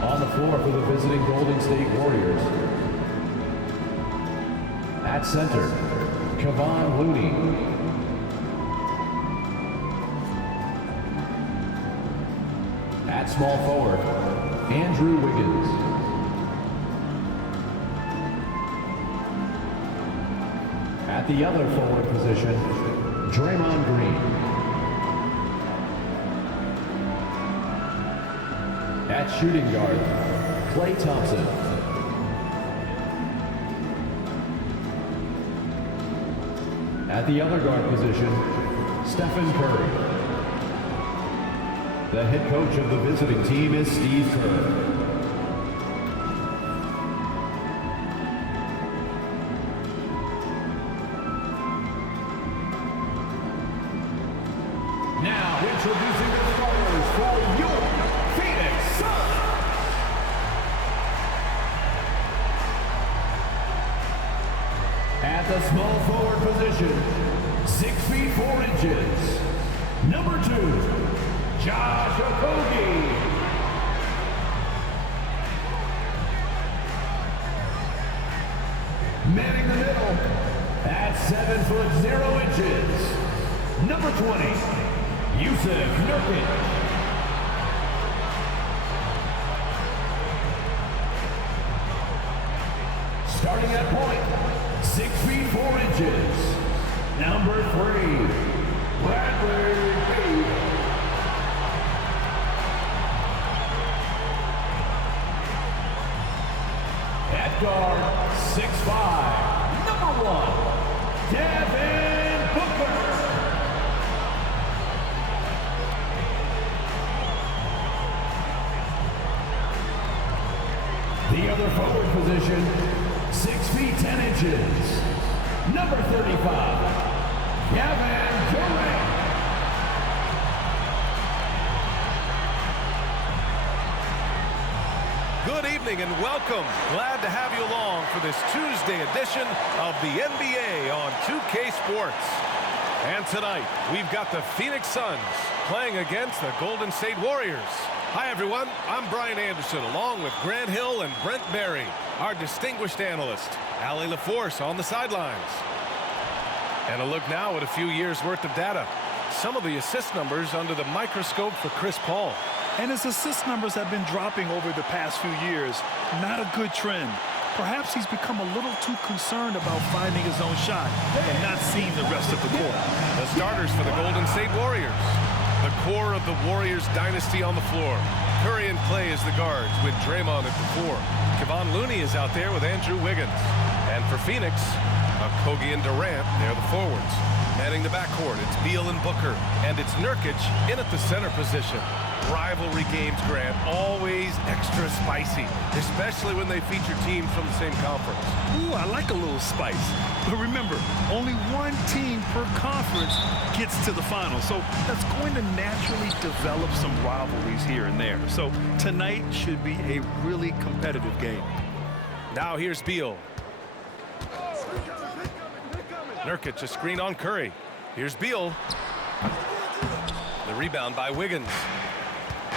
On the floor for the visiting Golden State Warriors. At center, Kevon Looney. At small forward, Andrew Wiggins. At the other forward position, Draymond Green. At shooting guard, Klay Thompson. At the other guard position, Stephen Curry. The head coach of the visiting team is Steve Kerr. Now introducing the starters for your Phoenix Suns. At the small forward position, 6 feet 4 inches, number 2, Josh Okogie. Manning the middle at 7 foot 0 inches, number 20, Jusuf Nurkic. Starting at point, 6 feet 4 inches, number 3, Bradley Beal. At guard, 6'5", number 1, Devin Booker. The other forward position, 6 feet 10 inches, number 35, Kevin Durant. Good evening and welcome. Glad to have you along for this Tuesday edition of the NBA on 2K Sports. And tonight, we've got the Phoenix Suns playing against the Golden State Warriors. Hi everyone, I'm Brian Anderson along with Grant Hill and Brent Barry, our distinguished analyst, Allie LaForce on the sidelines. And a look now at a few years worth of data. Some of the assist numbers under the microscope for Chris Paul. And his assist numbers have been dropping over the past few years. Not a good trend. Perhaps he's become a little too concerned about finding his own shot and not seeing the rest of the court. The starters for the Golden State Warriors. The core of the Warriors dynasty on the floor. Curry and Klay as the guards with Draymond at the 4. Kevon Looney is out there with Andrew Wiggins. And for Phoenix, Okogie and Durant, they're the forwards. Manning the backcourt, it's Beal and Booker. And it's Nurkic in at the center position. Rivalry games, Grant, always extra spicy, especially when they feature teams from the same conference. Ooh, I like a little spice. But remember, only one team per conference gets to the final. So that's going to naturally develop some rivalries here and there. So tonight should be a really competitive game. Now here's Beal. Nurkic, a screen on Curry. Here's Beal. The rebound by Wiggins.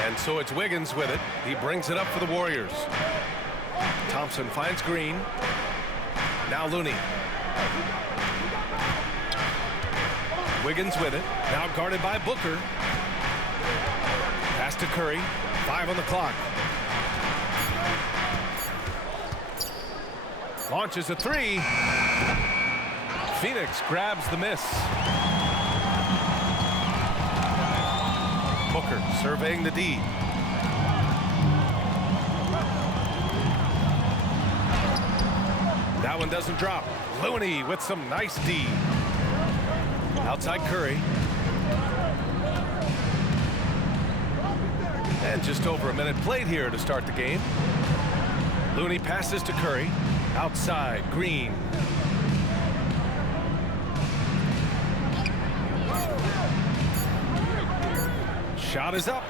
And so it's Wiggins with it. He brings it up for the Warriors. Thompson finds Green. Now Looney. Wiggins with it. Now guarded by Booker. Pass to Curry. 5 on the clock. Launches a 3. Phoenix grabs the miss. Booker surveying the D. That one doesn't drop. Looney with some nice D. Outside Curry. And just over a minute played here to start the game. Looney passes to Curry. Outside, Green. Shot is up.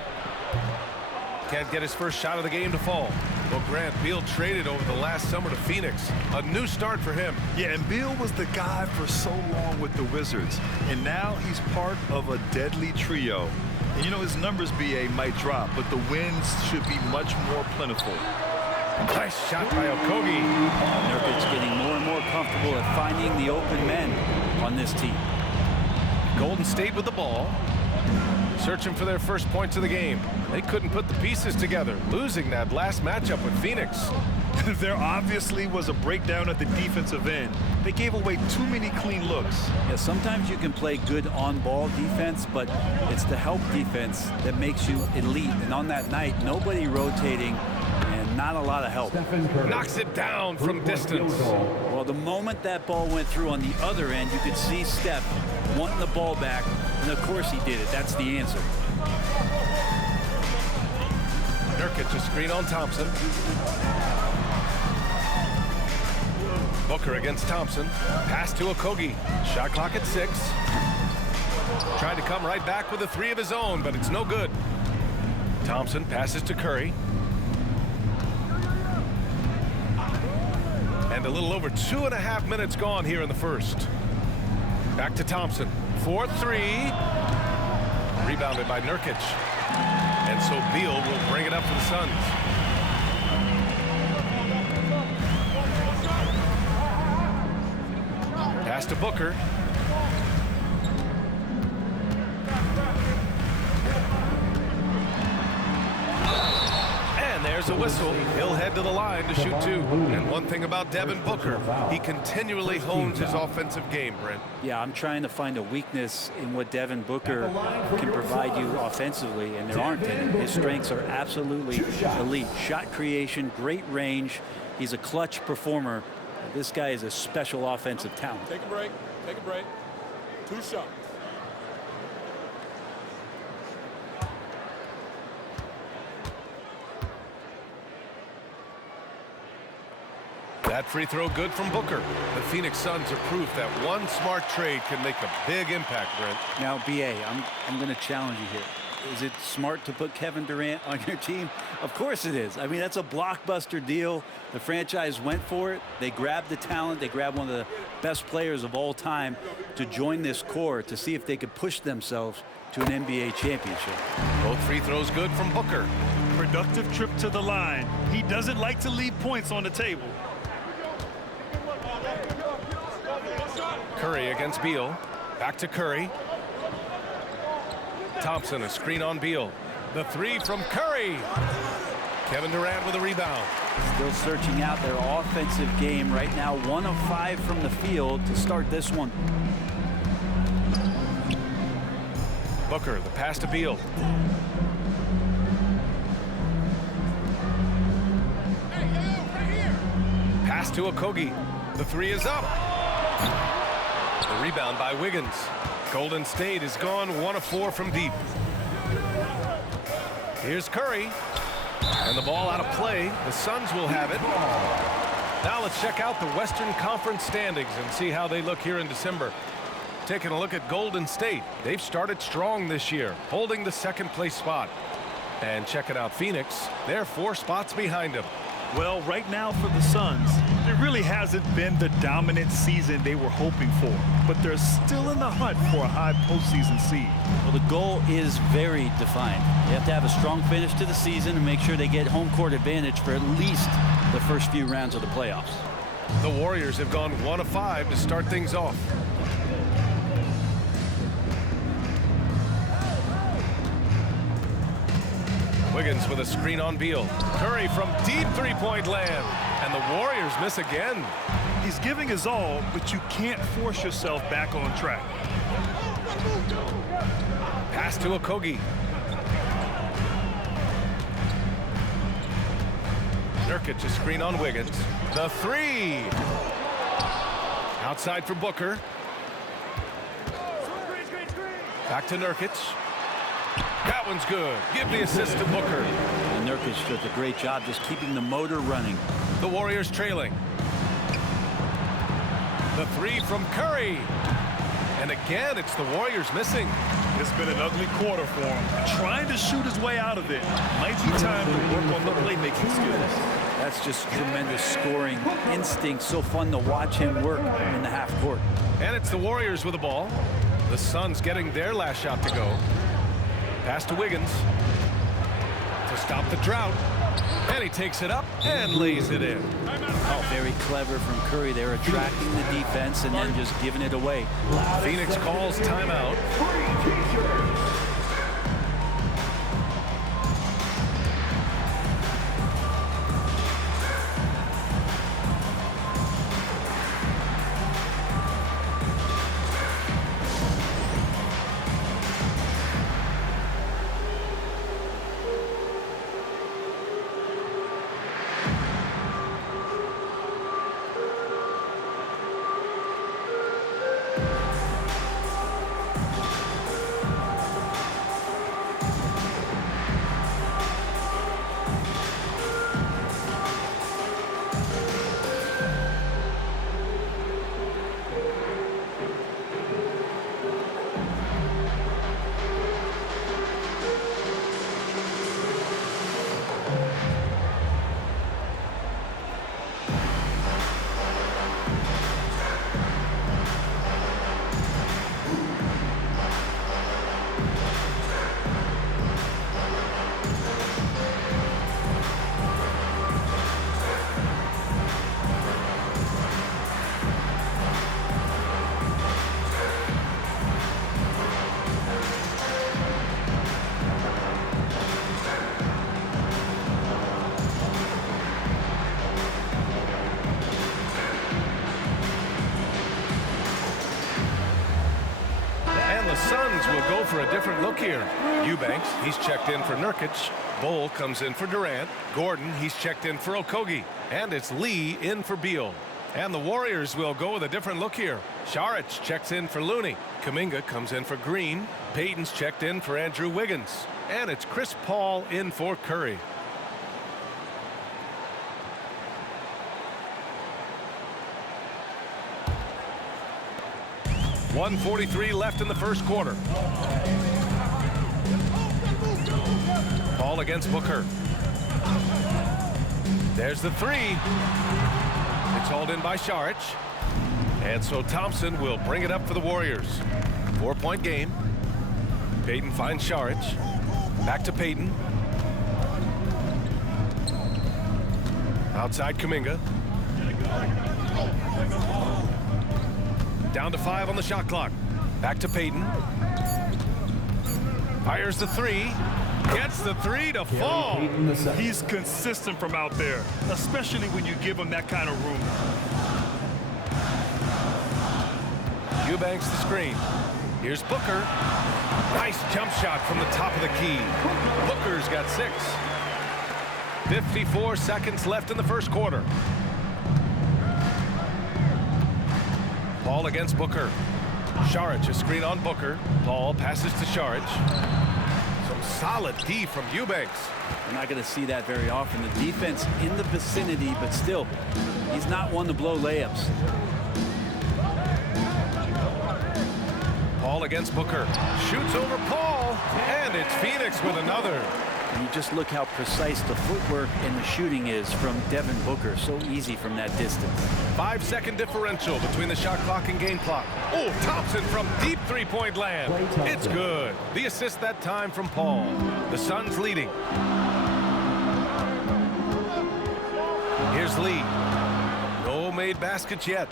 Can't get his first shot of the game to fall. Well, Grant, Beal traded over the last summer to Phoenix. A new start for him. Yeah, and Beal was the guy for so long with the Wizards. And now he's part of a deadly trio And you know, his numbers, BA, might drop, but the wins should be much more plentiful. Nice shot by Okogie. Nurkic getting more and more comfortable at finding the open men on this team. Golden State with the ball, searching for their first points of the game. They couldn't put the pieces together, losing that last matchup with Phoenix. There obviously was a breakdown at the defensive end. They gave away too many clean looks. Yeah, sometimes you can play good on-ball defense, but it's the help defense that makes you elite. And on that night, nobody rotating and not a lot of help. Knocks it down from distance. Well, the moment that ball went through on the other end, you could see Steph wanting the ball back, and of course he did it. That's the answer. Nurkic, a screen on Thompson. Booker against Thompson. Pass to Okogie. Shot clock at 6. Tried to come right back with a 3 of his own, but it's no good. Thompson passes to Curry. And a little over 2.5 minutes gone here in the first. Back to Thompson. 4-3. Rebounded by Nurkic. And so Beal will bring it up for the Suns. Pass to Booker. And there's a whistle. He'll head to the line to shoot 2. And one thing about Devin Booker, he continually hones his offensive game, Brent. Yeah, I'm trying to find a weakness in what Devin Booker can provide you offensively, and there aren't any. His strengths are absolutely elite. Shot creation, great range. He's a clutch performer. This guy is a special offensive talent. Take a break. Take a break. 2 shots. That free throw good from Booker. The Phoenix Suns are proof that one smart trade can make a big impact, Brent. Now, BA, I'm going to challenge you here. Is it smart to put Kevin Durant on your team? Of course it is. I mean, that's a blockbuster deal. The franchise went for it. They grabbed the talent. They grabbed one of the best players of all time to join this core to see if they could push themselves to an NBA championship. Both free throws good from Booker. Productive trip to the line. He doesn't like to leave points on the table. Curry against Beal. Back to Curry. Thompson, a screen on Beal. The 3 from Curry. Kevin Durant with a rebound. Still searching out their offensive game right now. 1 of 5 from the field to start this one. Booker, the pass to Beal. Pass to Okogie. The 3 is up. The rebound by Wiggins. Golden State has gone 1 of 4 from deep. Here's Curry. And the ball out of play. The Suns will have it. Now let's check out the Western Conference standings and see how they look here in December. Taking a look at Golden State. They've started strong this year, holding the 2nd place spot. And checking out Phoenix. They're 4 spots behind them. Well, right now for the Suns, it really hasn't been the dominant season they were hoping for, but they're still in the hunt for a high postseason seed. Well, the goal is very defined. They have to have a strong finish to the season and make sure they get home court advantage for at least the first few rounds of the playoffs. The Warriors have gone 1 of 5 to start things off. Wiggins with a screen on Beal. Curry from deep 3-point land. And the Warriors miss again. He's giving his all, but you can't force yourself back on track. Pass to Okogie. Nurkic, a screen on Wiggins. The 3. Outside for Booker. Back to Nurkic. That one's good. Give the assist to Booker. And Nurkic does a great job just keeping the motor running. The Warriors trailing. The 3 from Curry. And again, it's the Warriors missing. It's been an ugly quarter for him. Trying to shoot his way out of it. Might be time to work on the playmaking skills. That's just tremendous scoring instinct. So fun to watch him work in the half court. And it's the Warriors with the ball. The Suns getting their last shot to go. Pass to Wiggins to stop the drought. And he takes it up and lays it in. Oh, very clever from Curry. They're attracting the defense and then just giving it away. Phoenix calls timeout. The Suns will go for a different look here. Eubanks, he's checked in for Nurkic. Bol comes in for Durant. Gordon, he's checked in for Okogie. And it's Lee in for Beal. And the Warriors will go with a different look here. Saric checks in for Looney. Kuminga comes in for Green. Payton's checked in for Andrew Wiggins. And it's Chris Paul in for Curry. .143 left in the first quarter. Paul against Booker. There's the three. It's hauled in by Saric. And so Thompson will bring it up for the Warriors. 4-point game. Payton finds Saric. Back to Payton. Outside Kuminga. Down to 5 on the shot clock. Back to Payton. Fires the three. Gets the three to fall. He's consistent from out there, especially when you give him that kind of room. Eubanks the screen. Here's Booker. Nice jump shot from the top of the key. Booker's got 6. 54 seconds left in the first quarter. Paul against Booker. Saric, a screen on Booker. Paul passes to Saric. Some solid D from Eubanks. We're not going to see that very often. The defense in the vicinity, but still, he's not one to blow layups. Paul against Booker. Shoots over Paul, and it's Phoenix with another. And you just look how precise the footwork and the shooting is from Devin Booker. So easy from that distance. 5-second differential between the shot clock and game clock. Oh, Thompson from deep three-point land. It's good. The assist that time from Paul. The Suns leading. Here's Lee. No made baskets yet.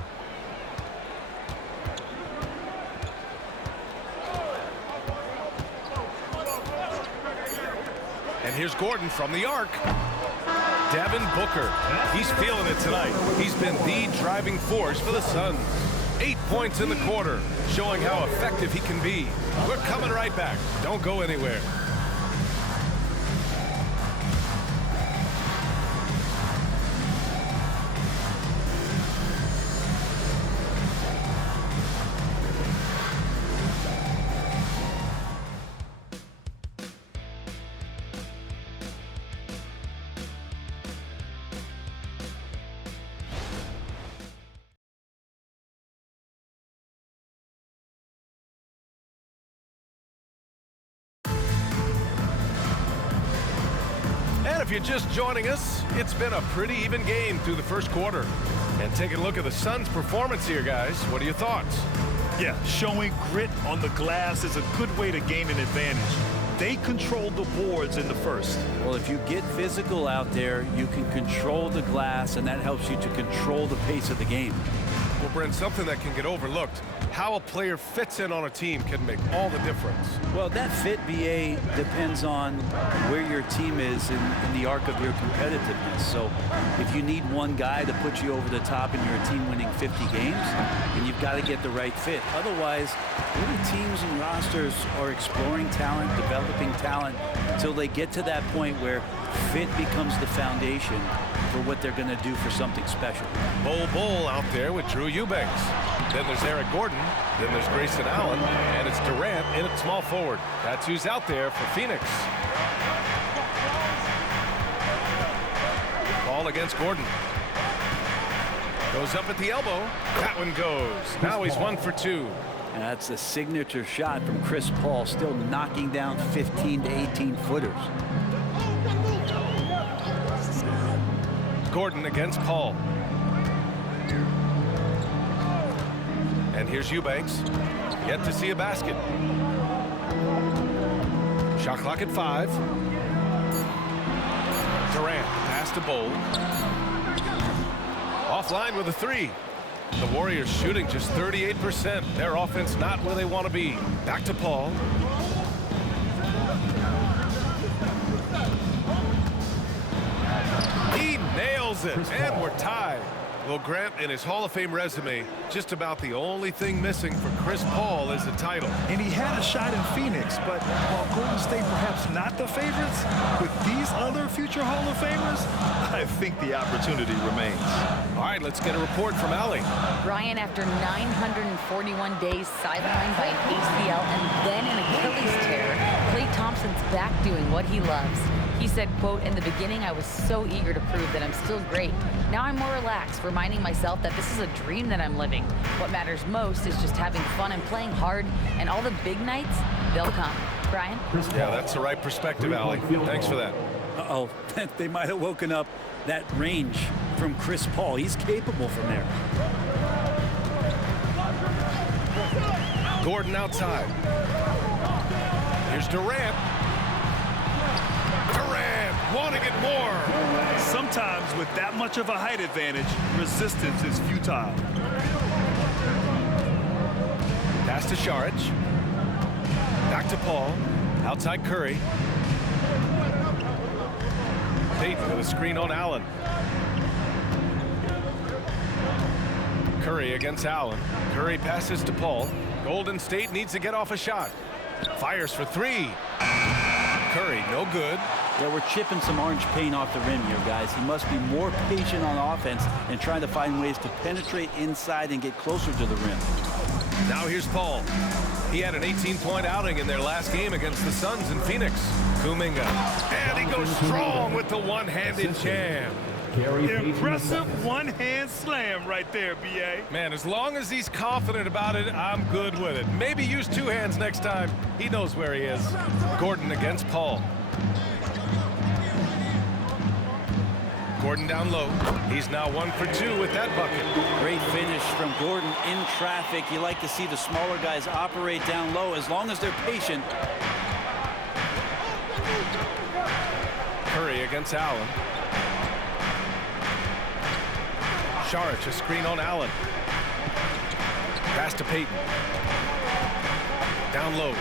And here's Gordon from the arc. Devin Booker. He's feeling it tonight. He's been the driving force for the Suns. 8 points in the quarter, showing how effective he can be. We're coming right back. Don't go anywhere. If you're just joining us, it's been a pretty even game through the first quarter. And taking a look at the Suns' performance here, guys. What are your thoughts? Yeah, showing grit on the glass is a good way to gain an advantage. They controlled the boards in the first. Well, if you get physical out there, you can control the glass, and that helps you to control the pace of the game. Well, Brent, something that can get overlooked, how a player fits in on a team can make all the difference. Well, that fit, BA, depends on where your team is in the arc of your competitiveness. So if you need one guy to put you over the top and you're a team winning 50 games, then you've got to get the right fit. Otherwise, really teams and rosters are exploring talent, developing talent, until they get to that point where fit becomes the foundation for what they're going to do for something special. Bull out there with Drew Eubanks. Then there's Eric Gordon. Then there's Grayson Allen. And it's Durant in at small forward. That's who's out there for Phoenix. Ball against Gordon. Goes up at the elbow. That one goes. Now he's 1 for 2. And that's a signature shot from Chris Paul, still knocking down 15 to 18 footers. Gordon against Paul. And here's Eubanks. Yet to see a basket. Shot clock at 5. Durant pass to Bull. Offline with a 3. The Warriors shooting just 38%. Their offense not where they want to be. Back to Paul. He nails it, and we're tied. Well, Grant, in his Hall of Fame resume, just about the only thing missing for Chris Paul is the title. And he had a shot in Phoenix, but while Golden State perhaps not the favorites, with these other future Hall of Famers, I think the opportunity remains. All right, let's get a report from Allie. Brian, after 941 days sidelined by an ACL and then an Achilles tear, Klay Thompson's back doing what he loves. He said, quote, "In the beginning, I was so eager to prove that I'm still great. Now I'm more relaxed, reminding myself that this is a dream that I'm living. What matters most is just having fun and playing hard, and all the big nights, they'll come." Brian? Yeah, that's the right perspective, Allie. Thanks for that. Uh-oh, they might have woken up that range from Chris Paul. He's capable from there. Gordon outside. Here's Durant. Wanting it more. Sometimes with that much of a height advantage, resistance is futile. Pass to Saric. Back to Paul. Outside Curry. Payton with a screen on Allen. Curry against Allen. Curry passes to Paul. Golden State needs to get off a shot. Fires for 3. Curry, no good. Yeah, we're chipping some orange paint off the rim here, guys. He must be more patient on offense and trying to find ways to penetrate inside and get closer to the rim. Now here's Paul. He had an 18-point outing in their last game against the Suns in Phoenix. Kuminga. And he goes strong with the one-handed jam. Impressive one-hand slam right there, B.A. Man, as long as he's confident about it, I'm good with it. Maybe use 2 hands next time. He knows where he is. Gordon against Paul. Gordon down low. He's now 1 for 2 with that bucket. Great finish from Gordon in traffic. You like to see the smaller guys operate down low as long as they're patient. Curry against Allen. Saric, a screen on Allen. Pass to Payton. Down low.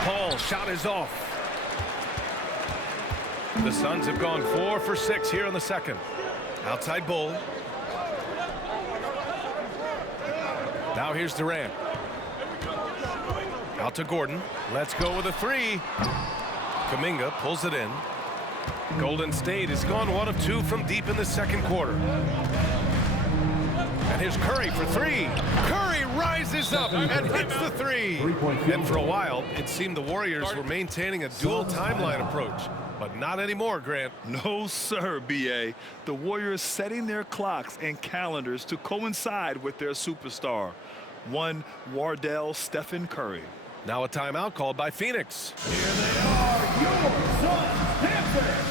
Paul, shot is off. The Suns have gone 4 for 6 here in the second. Outside Bull. Now here's Durant. Out to Gordon. Let's go with a 3. Kuminga pulls it in. Golden State has gone 1 of 2 from deep in the second quarter. And here's Curry for 3. Curry rises up and hits the 3. And for a while, it seemed the Warriors were maintaining a dual timeline approach. But not anymore, Grant. No, sir, B.A. The Warriors setting their clocks and calendars to coincide with their superstar, one Wardell Stephen Curry. Now a timeout called by Phoenix. Here they are, your Suns Panthers.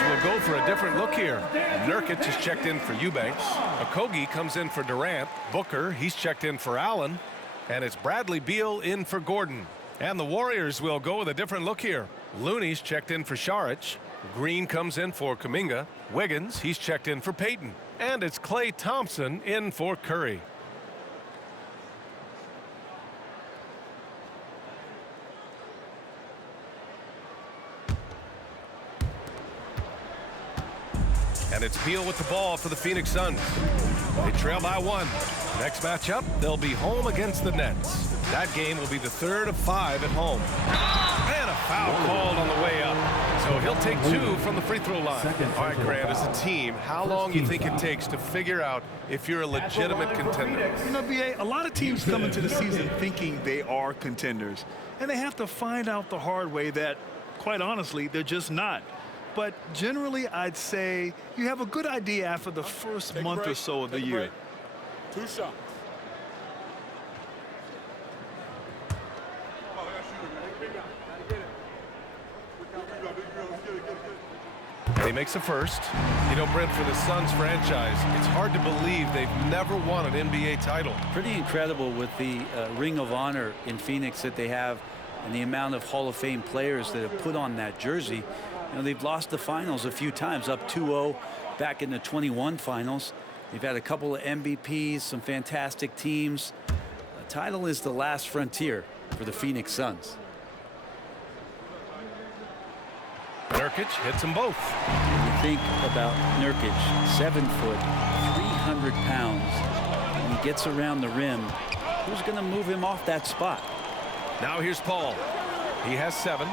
Wizards will go for a different look here. Nurkic is checked in for Eubanks. Okogie comes in for Durant. Booker, he's checked in for Allen. And it's Bradley Beal in for Gordon. And the Warriors will go with a different look here. Looney's checked in for Saric. Green comes in for Kuminga. Wiggins, he's checked in for Payton. And it's Klay Thompson in for Curry. And it's Beal with the ball for the Phoenix Suns. They trail by 1. Next matchup, they'll be home against the Nets. That game will be the 3rd of 5 at home. And a foul called on the way up. So he'll take 2 from the free throw line. All right, Grant, as a team, how long do you think it takes to figure out if you're a legitimate contender? You know, B.A., a lot of teams come into the season thinking they are contenders. And they have to find out the hard way that, quite honestly, they're just not. But generally, I'd say you have a good idea after the first month or so of the year. 2 shots. He makes a first. You know, Brent, for the Suns franchise, it's hard to believe they've never won an NBA title. Pretty incredible with the Ring of Honor in Phoenix that they have and the amount of Hall of Fame players that have put on that jersey. You know, they've lost the finals a few times, up 2-0 back in the 21 finals. They've had a couple of MVPs, some fantastic teams. A title is the last frontier for the Phoenix Suns. Nurkic hits them both. You think about Nurkic, 7 foot, 300 pounds. When he gets around the rim, who's going to move him off that spot? Now here's Paul. He has 7.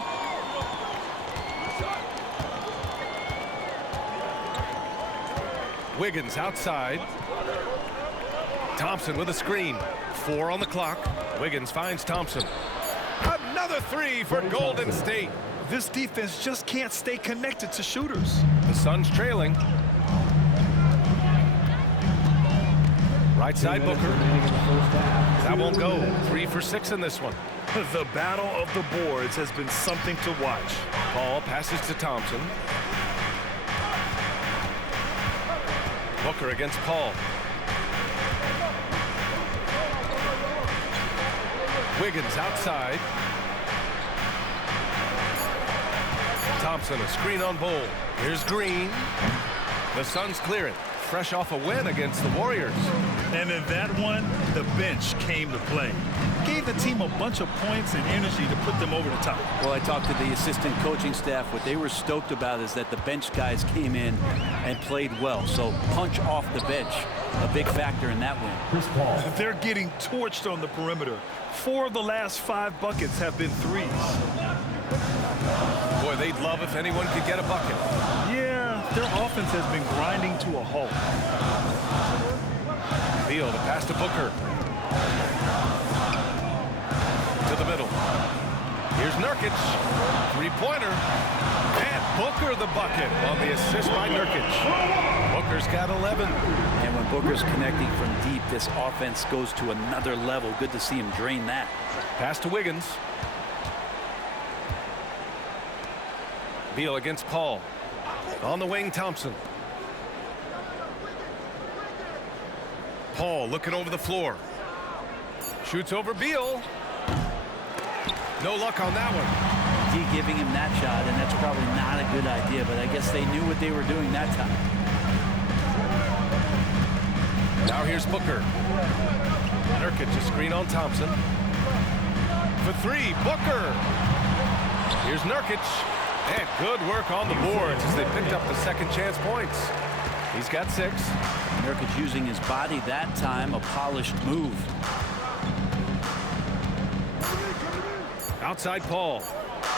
Wiggins outside. Thompson with a screen. 4 on the clock. Wiggins finds Thompson. Another 3 for Golden State. This defense just can't stay connected to shooters. The Suns trailing. Right side Booker. That won't go. 3 for 6 in this one. The battle of the boards has been something to watch. Paul passes to Thompson. Booker against Paul. Wiggins outside. Thompson, a screen on Bol. Here's Green. The Suns clear it. Fresh off a win against the Warriors. And in that one, the bench came to play. Gave the team a bunch of points and energy to put them over the top. Well, I talked to the assistant coaching staff. What they were stoked about is that the bench guys came in and played well. So punch off the bench, a big factor in that win. They're getting torched on the perimeter. 4 of the last 5 buckets have been threes. Boy, they'd love if anyone could get a bucket. Yeah, their offense has been grinding to a halt. Beal, the pass to Booker. To the middle. Here's Nurkic. 3-pointer. And Booker the bucket on the assist by Nurkic. Booker's got 11. And when Booker's connecting from deep, this offense goes to another level. Good to see him drain that. Pass to Wiggins. Beal against Paul. On the wing, Thompson. Paul looking over the floor. Shoots over Beal. No luck on that one. D giving him that shot, and that's probably not a good idea, but I guess they knew what they were doing that time. Now here's Booker. Nurkic a screen on Thompson. For 3, Booker. Here's Nurkic. And good work on the boards as they picked up the second chance points. He's got 6. Nurkic using his body that time, a polished move. Outside Paul.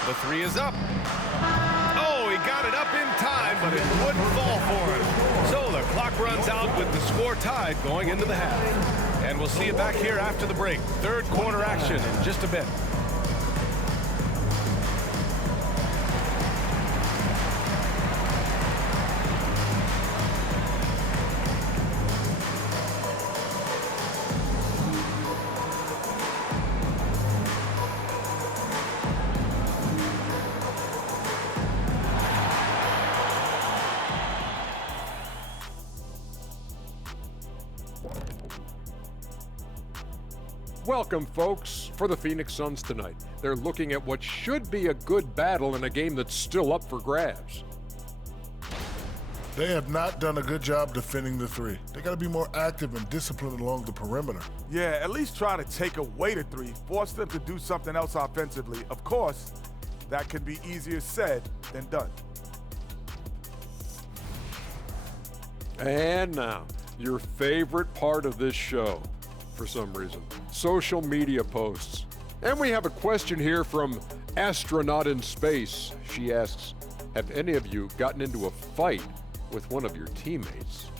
The 3 is up. Oh, he got it up in time, but it wouldn't fall for him. So the clock runs out with the score tied going into the half. And we'll see you back here after the break. Third quarter action in just a bit. Welcome, folks, for the Phoenix Suns tonight. They're looking at what should be a good battle in a game that's still up for grabs. They have not done a good job defending the three. They got to be more active and disciplined along the perimeter. Yeah, at least try to take away the three, force them to do something else offensively. Of course, that can be easier said than done. And now, your favorite part of this show, for some reason, social media posts. And we have a question here from Astronaut in Space. She asks, have any of you gotten into a fight with one of your teammates?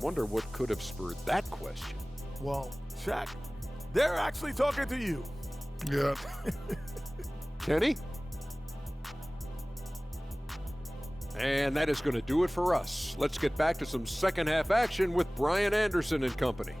Wonder what could have spurred that question. Well, Shaq, they're actually talking to you. Yeah. Kenny? And that is going to do it for us. Let's get back to some second half action with Brian Anderson and company.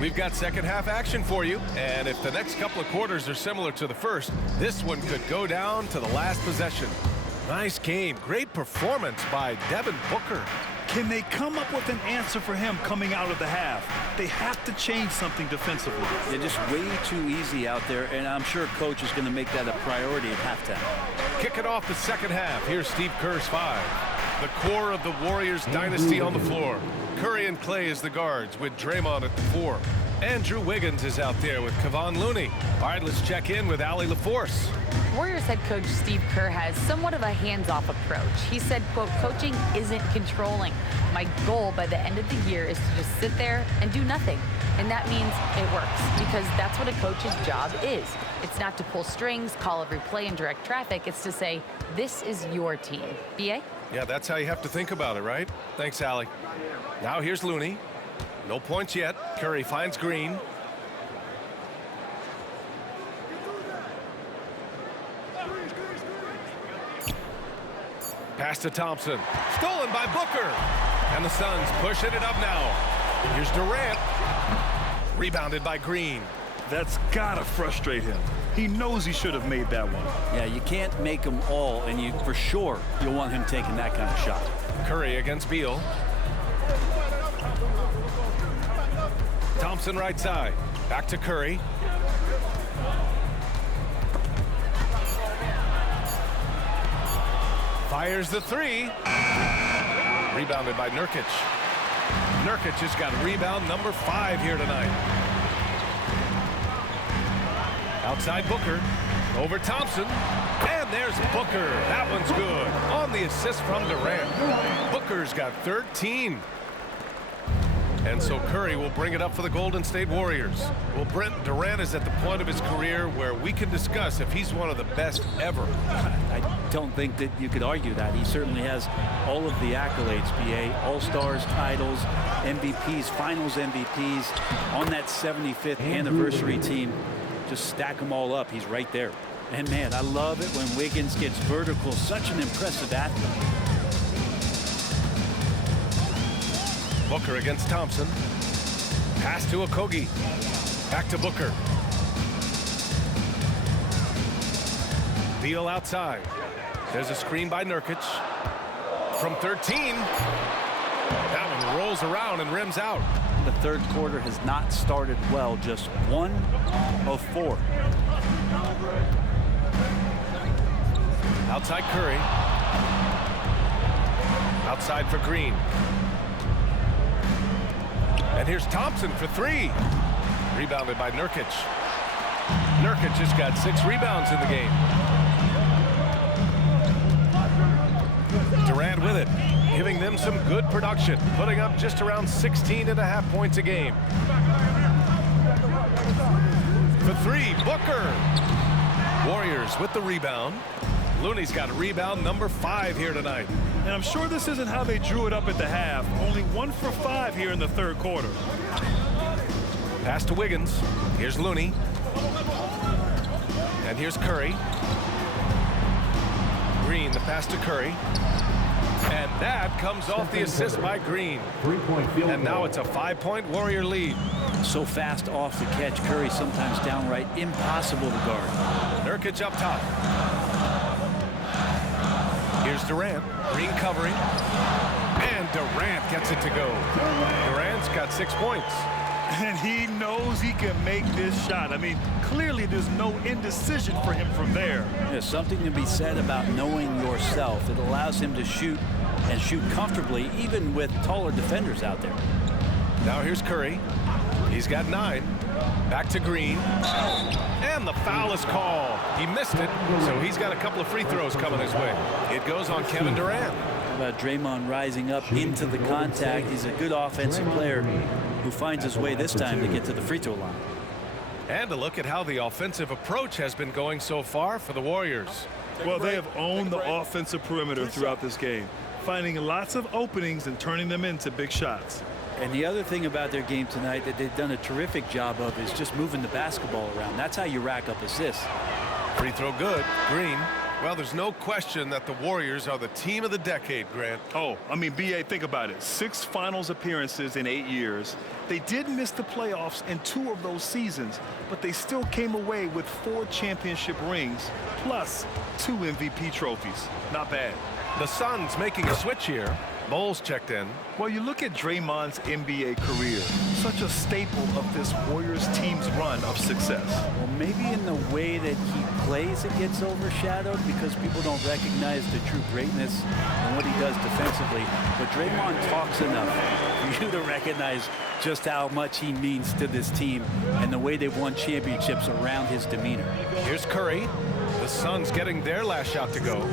We've got second half action for you, and if the next couple of quarters are similar to the first, this one could go down to the last possession. Nice game, great performance by Devin Booker. Can they come up with an answer for him coming out of the half? They have to change something defensively. They're just way too easy out there, and I'm sure coach is going to make that a priority at halftime. Kicking off the second half, here's Steve Kerr's five. The core of the Warriors dynasty on the floor. Curry and Clay as the guards with Draymond at the four. Andrew Wiggins is out there with Kevon Looney. All right, let's check in with Allie LaForce. Warriors head coach Steve Kerr has somewhat of a hands-off approach. He said, quote, coaching isn't controlling. My goal by the end of the year is to just sit there and do nothing. And that means it works, because that's what a coach's job is. It's not to pull strings, call every play, and direct traffic. It's to say, this is your team. B.A.? Yeah, that's how you have to think about it, right? Thanks, Allie. Now here's Looney. No points yet. Curry finds Green. Pass to Thompson. Stolen by Booker. And the Suns pushing it up now. Here's Durant. Rebounded by Green. That's gotta frustrate him. He knows he should have made that one. Yeah, you can't make them all, and you for sure you'll want him taking that kind of shot. Curry against Beal. Thompson right side. Back to Curry. Fires the three. Rebounded by Nurkic. Nurkic has got rebound number 5 here tonight. Outside Booker. Over Thompson. And there's Booker. That one's good. On the assist from Durant. Booker's got 13. And so Curry will bring it up for the Golden State Warriors. Well, Brent, Durant is at the point of his career where we can discuss if he's one of the best ever. I don't think that you could argue that. He certainly has all of the accolades, BA. All-Stars, titles, MVPs, Finals MVPs. On that 75th anniversary team, just stack them all up. He's right there. And, man, I love it when Wiggins gets vertical. Such an impressive athlete. Booker against Thompson. Pass to Okogie. Back to Booker. Beal outside. There's a screen by Nurkic. From 13. That one rolls around and rims out. The third quarter has not started well. Just 1 of 4. Outside Curry. Outside for Green. And here's Thompson for 3. Rebounded by Nurkic. Nurkic just got 6 rebounds in the game. Durant with it, giving them some good production, putting up just around 16.5 points a game. For 3, Booker. Warriors with the rebound. Looney's got rebound number 5 here tonight. And I'm sure this isn't how they drew it up at the half. Only 1 for 5 here in the third quarter. Pass to Wiggins. Here's Looney. And here's Curry. Green, the pass to Curry. And that comes off the assist by Green. And now it's a 5-point Warrior lead. so fast off the catch. Curry sometimes downright impossible to guard. Nurkic up top. Here's Durant. Green covering. And Durant gets it to go. Durant's got 6 points. And he knows he can make this shot. I mean, clearly there's no indecision for him from there. There's something to be said about knowing yourself. It allows him to shoot and shoot comfortably, even with taller defenders out there. Now here's Curry. He's got 9. Back to Green. And the foul is called. He missed it, so he's got a couple of free throws coming his way. It goes on Kevin Durant. How about Draymond rising up into the contact? He's a good offensive player who finds his way this time to get to the free throw line. And a look at how the offensive approach has been going so far for the Warriors. Well, they have owned the offensive perimeter throughout this game, finding lots of openings and turning them into big shots. And the other thing about their game tonight that they've done a terrific job of is just moving the basketball around. That's how you rack up assists. Free throw good. Green. Well, there's no question that the Warriors are the team of the decade, Grant. Oh, I mean, B.A., think about it. 6 finals appearances in 8 years. They did miss the playoffs in 2 of those seasons, but they still came away with 4 championship rings, plus 2 MVP trophies. Not bad. The Suns making a switch here. Bowles checked in. Well, you look at Draymond's NBA career, such a staple of this Warriors team's run of success. Well, maybe in the way that he plays it gets overshadowed because people don't recognize the true greatness and what he does defensively. But Draymond talks enough for you to recognize just how much he means to this team and the way they've won championships around his demeanor. Here's Curry. The Suns getting their last shot to go.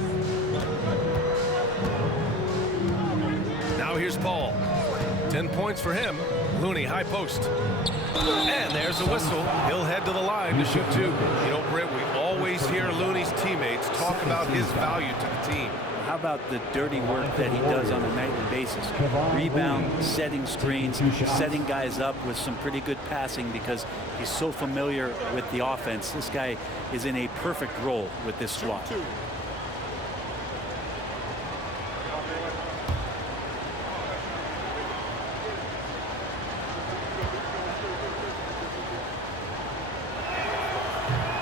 Now here's Paul. 10 points for him. Looney, high post. And there's a whistle. He'll head to the line to shoot 2. You know, Brent, we always hear Looney's teammates talk about his value to the team. How about the dirty work that he does on a nightly basis? Rebound, setting screens, setting guys up with some pretty good passing because he's so familiar with the offense. This guy is in a perfect role with this squad.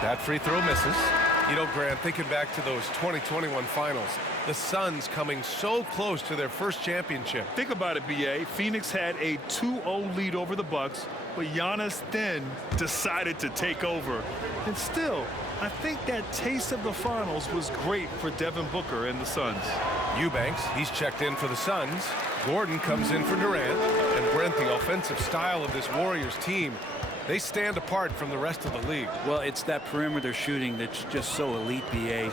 That free throw misses. You know, Grant, thinking back to those 2021 finals, the Suns coming so close to their first championship. Think about it, B.A. Phoenix had a 2-0 lead over the Bucks, but Giannis then decided to take over. And still, I think that taste of the finals was great for Devin Booker and the Suns. Eubanks, he's checked in for the Suns. Gordon comes in for Durant. And Brent, the offensive style of this Warriors team, they stand apart from the rest of the league. Well, it's that perimeter shooting that's just so elite, B.A.,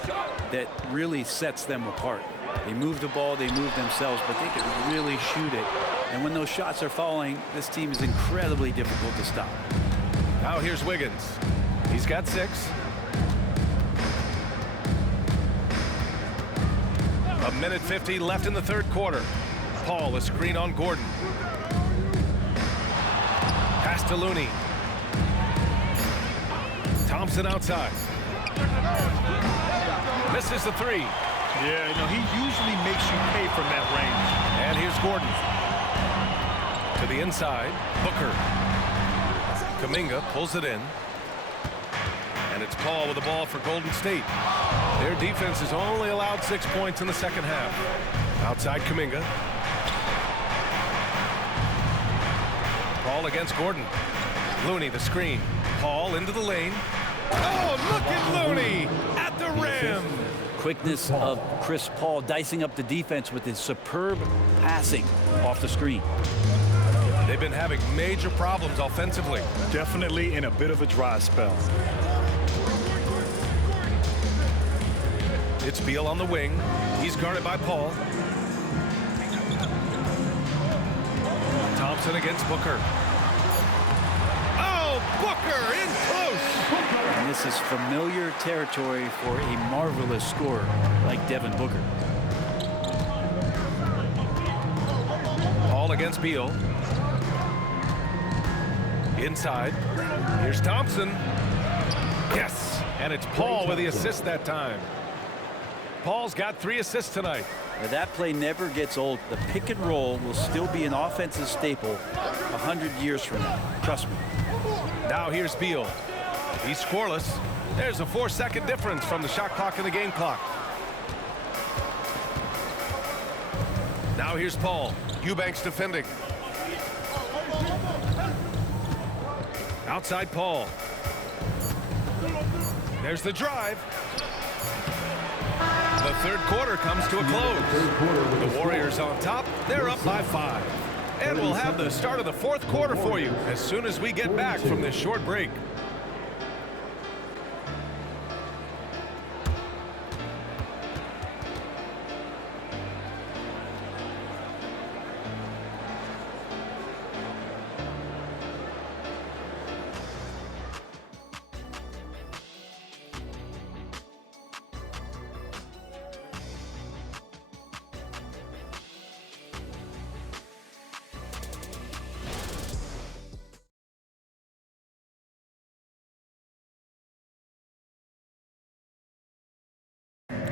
that really sets them apart. They move the ball, they move themselves, but they can really shoot it. And when those shots are falling, this team is incredibly difficult to stop. Now here's Wiggins. He's got 6. A minute 50 left in the third quarter. Paul, a screen on Gordon. Pass to Looney. Thompson outside. Misses the 3. Yeah, you know, he usually makes you pay from that range. And here's Gordon. To the inside. Booker. Kuminga pulls it in. And it's Paul with the ball for Golden State. Their defense has only allowed 6 points in the second half. Outside Kuminga. Paul against Gordon. Looney the screen. Paul into the lane. Oh, look at Looney at the rim. Quickness of Chris Paul dicing up the defense with his superb passing off the screen. They've been having major problems offensively. Definitely in a bit of a dry spell. It's Beal on the wing. He's guarded by Paul. Thompson against Booker. Oh, Booker in close. And this is familiar territory for a marvelous scorer like Devin Booker. Paul against Beal. Inside. Here's Thompson. Yes. And it's Paul with the assist that time. Paul's got 3 assists tonight. Now, that play never gets old. The pick and roll will still be an offensive staple 100 years from now. Trust me. Now here's Beal. He's scoreless. There's a 4-second difference from the shot clock and the game clock. Now here's Paul. Eubanks defending. Outside Paul. There's the drive. The third quarter comes to a close. The Warriors on top. They're up by 5. And we'll have the start of the fourth quarter for you as soon as we get back from this short break.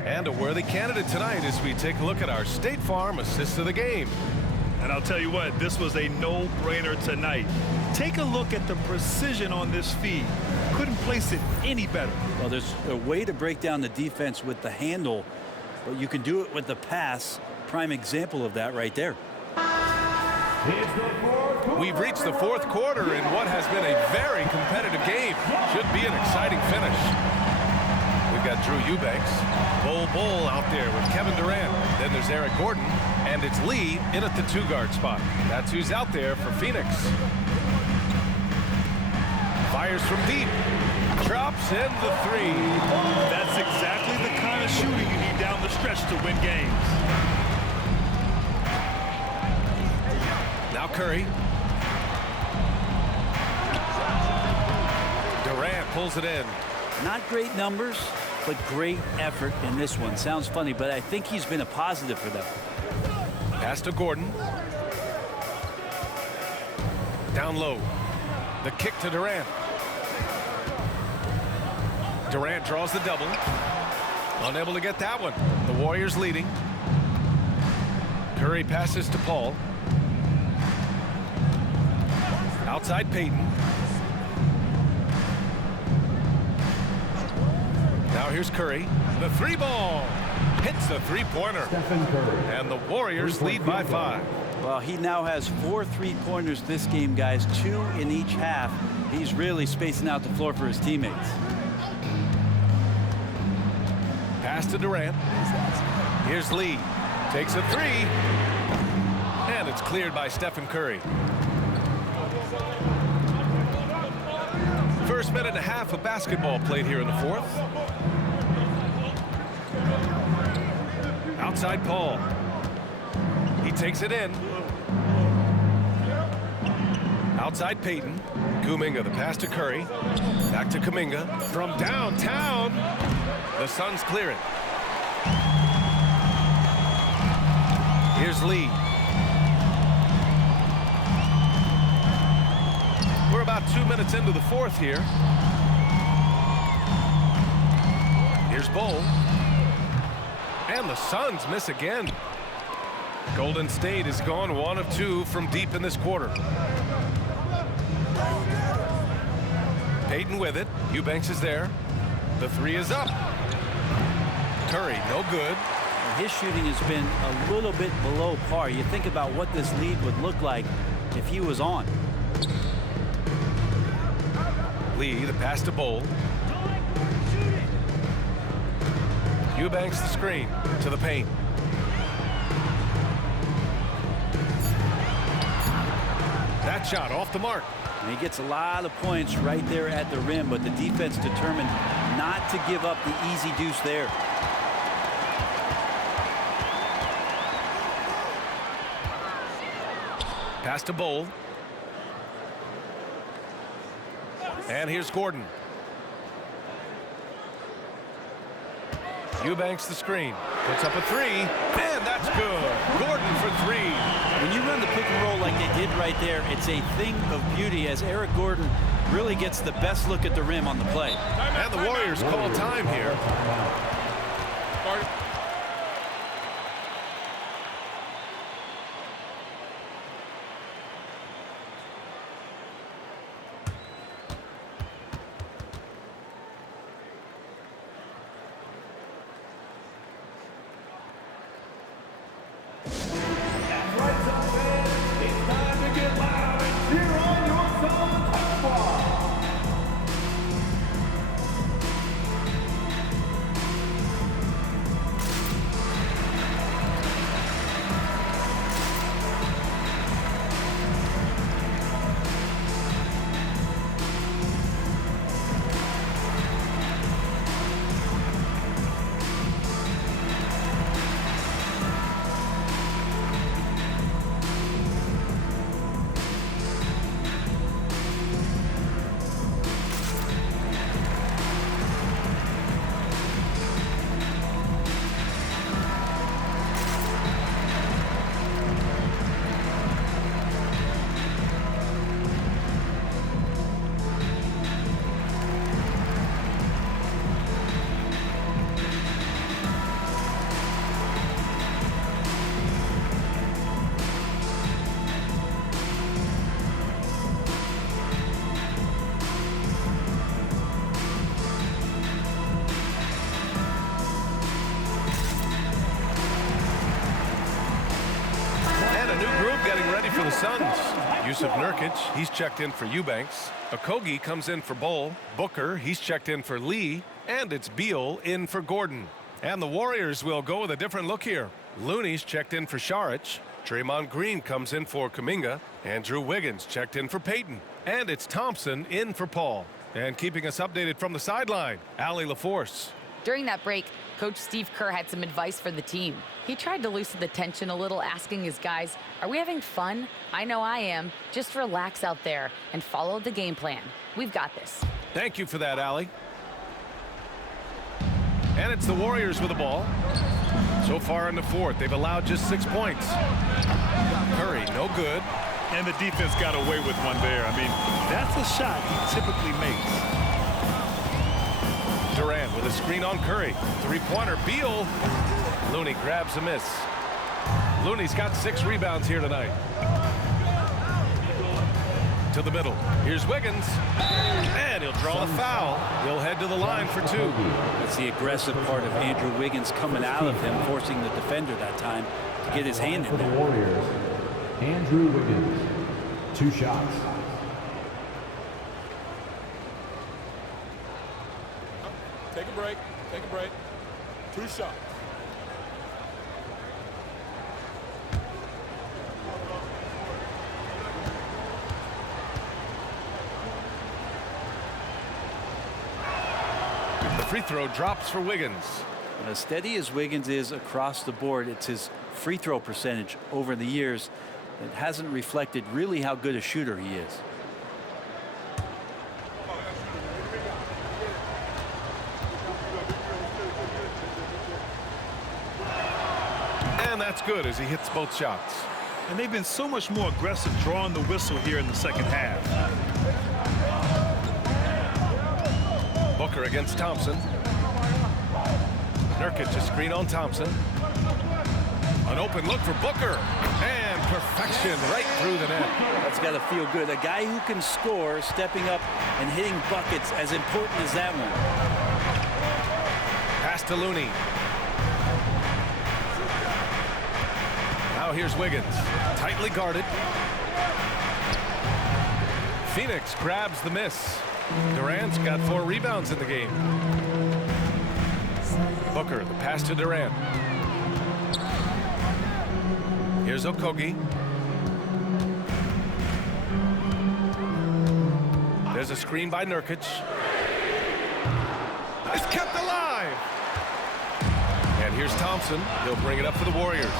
And a worthy candidate tonight as we take a look at our State Farm assist of the game. And I'll tell you what, this was a no-brainer tonight. Take a look at the precision on this feed. Couldn't place it any better. Well, there's a way to break down the defense with the handle, but you can do it with the pass. Prime example of that right there. We've reached the fourth quarter in what has been a very competitive game. Should be an exciting finish. We've got Drew Eubanks, Bull out there with Kevin Durant. Then there's Eric Gordon, and it's Lee in at the 2-guard spot. That's who's out there for Phoenix. Fires from deep, drops in the 3. That's exactly the kind of shooting you need down the stretch to win games. Now Curry. Durant pulls it in. Not great numbers, but great effort in this one. Sounds funny, but I think he's been a positive for them. Pass to Gordon. Down low. The kick to Durant. Durant draws the double. Unable to get that one. The Warriors leading. Curry passes to Paul. Outside Payton. Now here's Curry. The 3-ball. Hits the 3-pointer. And the Warriors lead by 5. Well, he now has 4 3-pointers this game, guys. 2 in each half. He's really spacing out the floor for his teammates. Pass to Durant. Here's Lee. Takes a 3. And it's cleared by Stephen Curry. First minute and a half of basketball played here in the fourth. Outside Paul. He takes it in. Outside Payton. Kuminga, the pass to Curry. Back to Kuminga. From downtown. The Suns clear it. Here's Lee. We're about 2 minutes into the fourth here. Here's Bull. And the Suns miss again. Golden State has gone 1 of 2 from deep in this quarter. Payton with it. Eubanks is there. The 3 is up. Curry, no good. His shooting has been a little bit below par. You think about what this lead would look like if he was on. Lee, the pass to Bull. Eubanks the screen to the paint. That shot off the mark. And he gets a lot of points right there at the rim, but the defense determined not to give up the easy deuce there. Pass to Bull. And here's Gordon. Eubanks the screen. Puts up a 3. And that's good. Gordon for 3. When you run the pick and roll like they did right there, it's a thing of beauty as Eric Gordon really gets the best look at the rim on the play. And the Warriors call time here. getting ready for the Suns. Yusuf Nurkic, he's checked in for Eubanks. Okogie comes in for Bull. Booker, he's checked in for Lee. And it's Beal in for Gordon. And the Warriors will go with a different look here. Looney's checked in for Saric. Draymond Green comes in for Kuminga. Andrew Wiggins checked in for Payton. And it's Thompson in for Paul. And keeping us updated from the sideline, Allie LaForce. During that break, Coach Steve Kerr had some advice for the team. He tried to loosen the tension a little, asking his guys, are we having fun? I know I am. Just relax out there and follow the game plan. We've got this. Thank you for that, Allie. And it's the Warriors with the ball. So far in the fourth, they've allowed just 6 points. Curry, no good. And the defense got away with one there. I mean, that's a shot he typically makes. Durant with a screen on Curry. Three-pointer, Beal. Looney grabs a miss. Looney's got 6 rebounds here tonight. To the middle. Here's Wiggins. And he'll draw a foul. He'll head to the line for 2. That's the aggressive part of Andrew Wiggins coming out of him, forcing the defender that time to get his hand in For the there. Warriors, Andrew Wiggins, 2 shots. Take a break. Take a break. 2 shots. The free throw drops for Wiggins. And as steady as Wiggins is across the board, it's his free throw percentage over the years that hasn't reflected really how good a shooter he is. And that's good as he hits both shots. And they've been so much more aggressive drawing the whistle here in the second half. Booker against Thompson. Nurkic, a screen on Thompson. An open look for Booker. And perfection right through the net. That's got to feel good. A guy who can score, stepping up and hitting buckets, as important as that one. Pass to Looney. Now here's Wiggins. Tightly guarded. Phoenix grabs the miss. Durant's got 4 rebounds in the game. Booker, the pass to Durant. Here's Okogie. There's a screen by Nurkic. It's kept alive. And here's Thompson. He'll bring it up for the Warriors.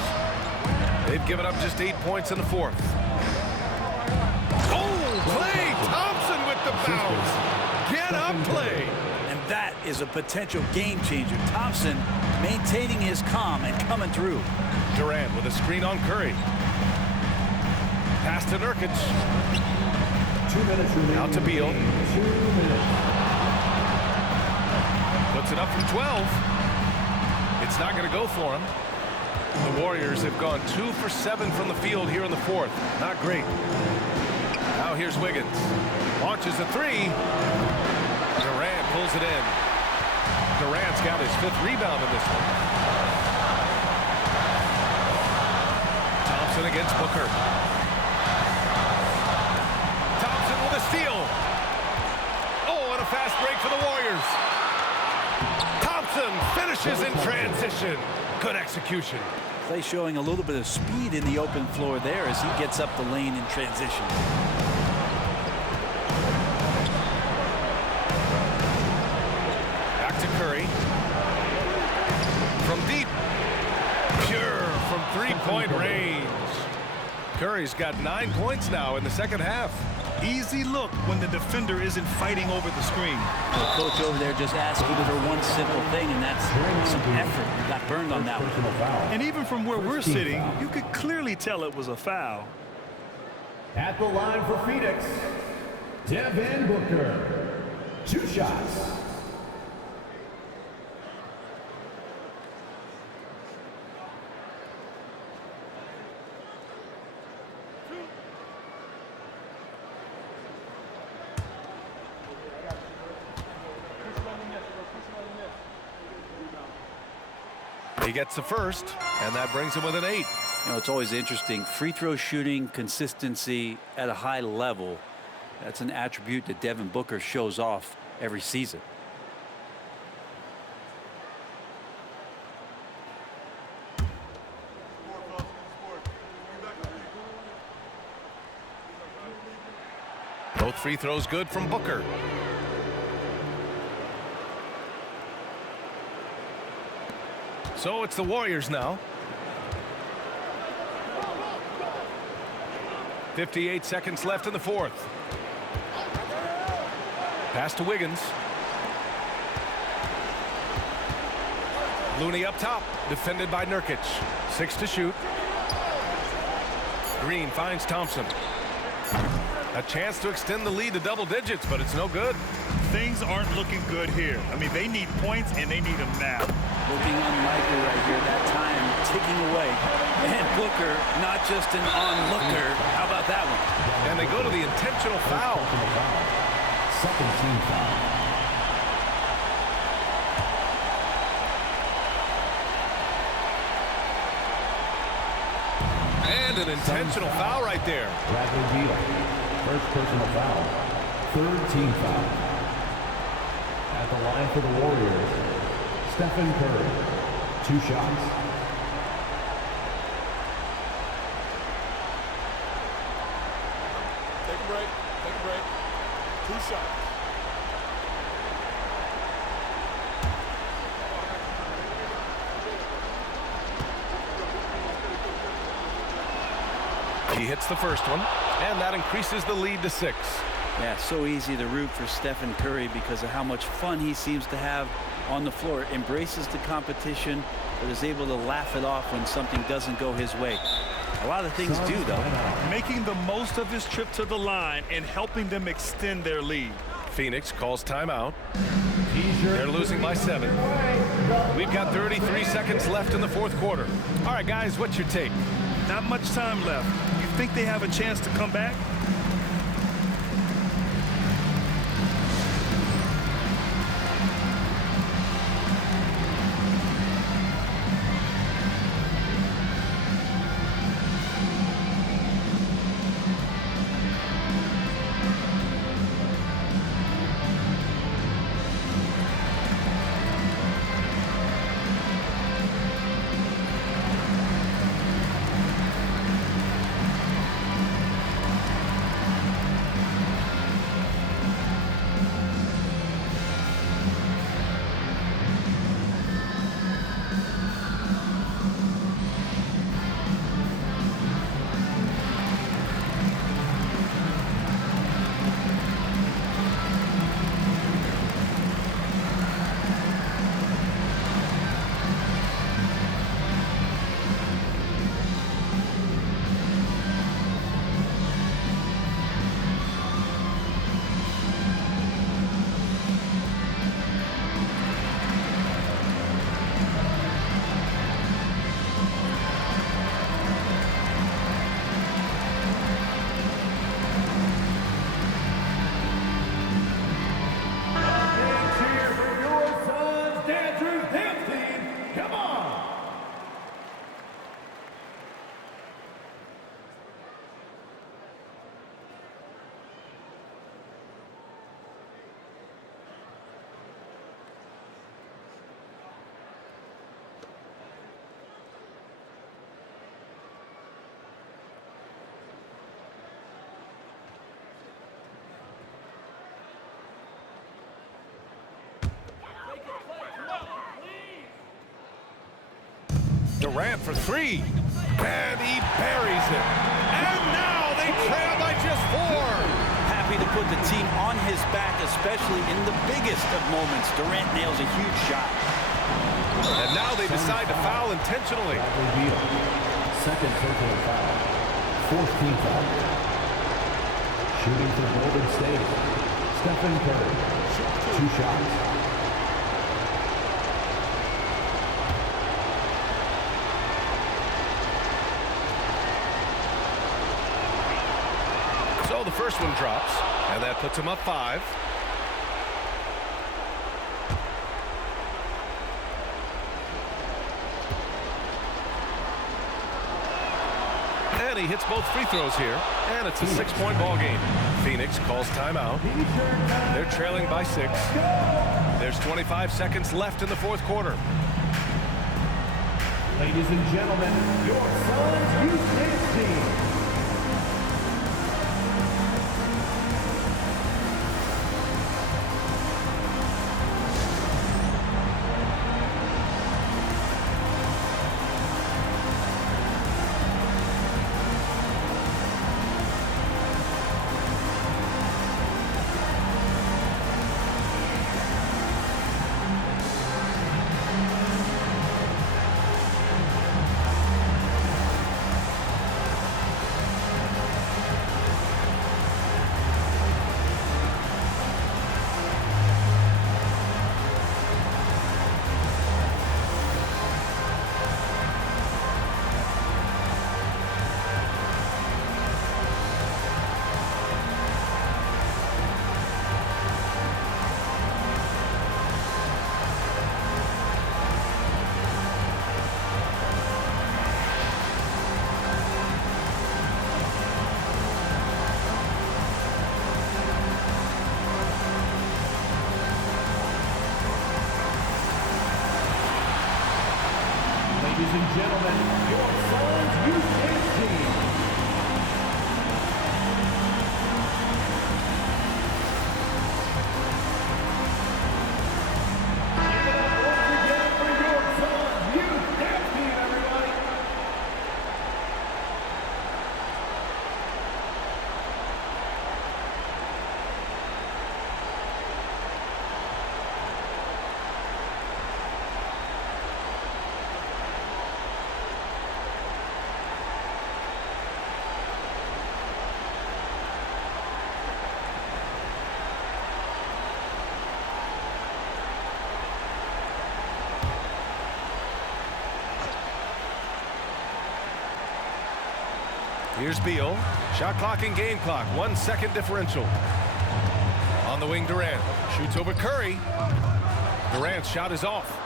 They've given up just 8 points in the fourth. Oh, Klay Thompson with the bounce. Get up, Klay. And that is a potential game changer. Thompson maintaining his calm and coming through. Durant with a screen on Curry. Pass to Nurkic. 2 minutes remaining. Out to Beal. 2 minutes. Puts it up from 12. It's not going to go for him. The Warriors have gone 2 for 7 from the field here in the fourth. Not great. Now here's Wiggins. Launches a 3. Durant pulls it in. Durant's got his 5th rebound in this one. Thompson against Booker. Thompson with a steal. Oh, and a fast break for the Warriors. Thompson finishes in transition. Good execution. Klay showing a little bit of speed in the open floor there as he gets up the lane in transition. Back to Curry. From deep. Pure from 3-point range. Curry's got 9 points now in the second half. Easy look when the defender isn't fighting over the screen. The coach over there just asking for one simple thing, and that's some effort. He got burned on that one. And even from where we're sitting, you could clearly tell it was a foul. At the line for Phoenix, Devin Booker, 2 shots. He gets the first, and that brings him with an 8. You know, it's always interesting. Free throw shooting consistency at a high level. That's an attribute that Devin Booker shows off every season. Both free throws good from Booker. So it's the Warriors now. 58 seconds left in the fourth. Pass to Wiggins. Looney up top, defended by Nurkic. 6 to shoot. Green finds Thompson. A chance to extend the lead to double digits, but it's no good. Things aren't looking good here. I mean, they need points, and they need them now. Looking unlikely right here. That time ticking away. And Booker, not just an onlooker. How about that one? And they go to the intentional foul. Second team foul. And an intentional foul right there. Bradley Beal. First personal foul. Third team foul. At the line for the Warriors, Stephen Curry. 2 shots. Take a break. Take a break. 2 shots. He hits the first one, and that increases the lead to 6. Yeah, so easy to root for Stephen Curry because of how much fun he seems to have on the floor. Embraces the competition, but is able to laugh it off when something doesn't go his way. A lot of things do, though. Making the most of his trip to the line and helping them extend their lead. Phoenix calls timeout. They're losing by 7. We've got 33 seconds left in the fourth quarter. All right, guys, what's your take? Not much time left. You think they have a chance to come back? Durant for 3. And he buries it. And now they trail by just 4. Happy to put the team on his back, especially in the biggest of moments. Durant nails a huge shot. And now they decide to foul intentionally. Second personal foul. Fourth team foul. Shooting for Golden State, Stephen Curry. 2 shots. So the first one drops, and that puts him up 5. and he hits both free throws here, and it's a 6-point ball game. Phoenix calls timeout. They're trailing by 6. There's 25 seconds left in the fourth quarter. Ladies and gentlemen, your Suns Youth Dance Team. Ladies and gentlemen, your Suns Youth Dance Team. Give it up once again for your Suns Youth Dance Team, everybody. Here's Beal. Shot clock and game clock. 1 second differential. On the wing, Durant. Shoots over Curry. Durant's shot is off.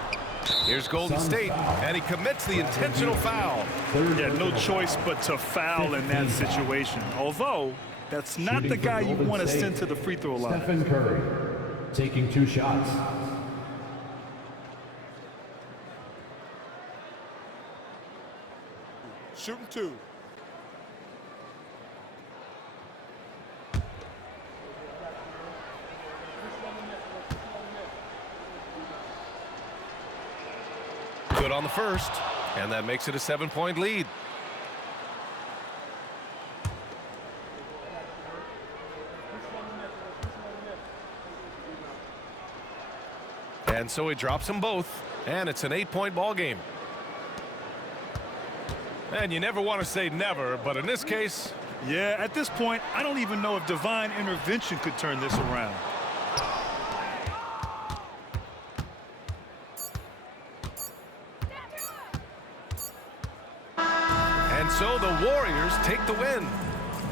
Here's Golden State, and he commits the intentional foul. Yeah, no choice but to foul in that situation. Although, that's not the guy you want to send to the free throw line. Stephen Curry taking 2 shots. Shooting 2. Good on the first, and that makes it a 7-point lead. And so he drops them both, and it's an 8-point ball game. And you never want to say never, but in this case, yeah, at this point, I don't even know if divine intervention could turn this around. And so the Warriors take the win.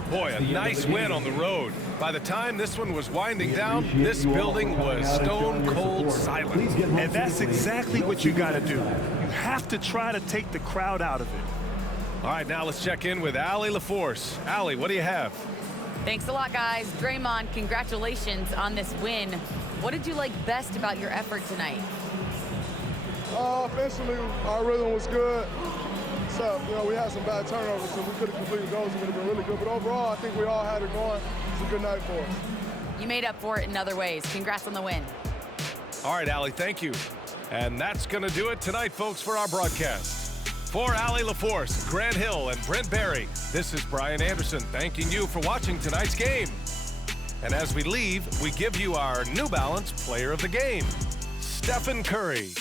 Boy, a nice win on the road. By the time this one was winding down, this building was stone cold silent. And that's exactly what you got to do. You have to try to take the crowd out of it. All right, now let's check in with Allie LaForce. Allie, what do you have? Thanks a lot, guys. Draymond, congratulations on this win. What did you like best about your effort tonight? Offensively, our rhythm was good. So, we had some bad turnovers, so we could have completed those. It would have been really good. But overall, I think we all had it going. It's a good night for us. You made up for it in other ways. Congrats on the win. All right, Allie, thank you. And that's going to do it tonight, folks, for our broadcast. For Allie LaForce, Grant Hill, and Brent Barry, this is Brian Anderson thanking you for watching tonight's game. And as we leave, we give you our New Balance Player of the Game, Stephen Curry.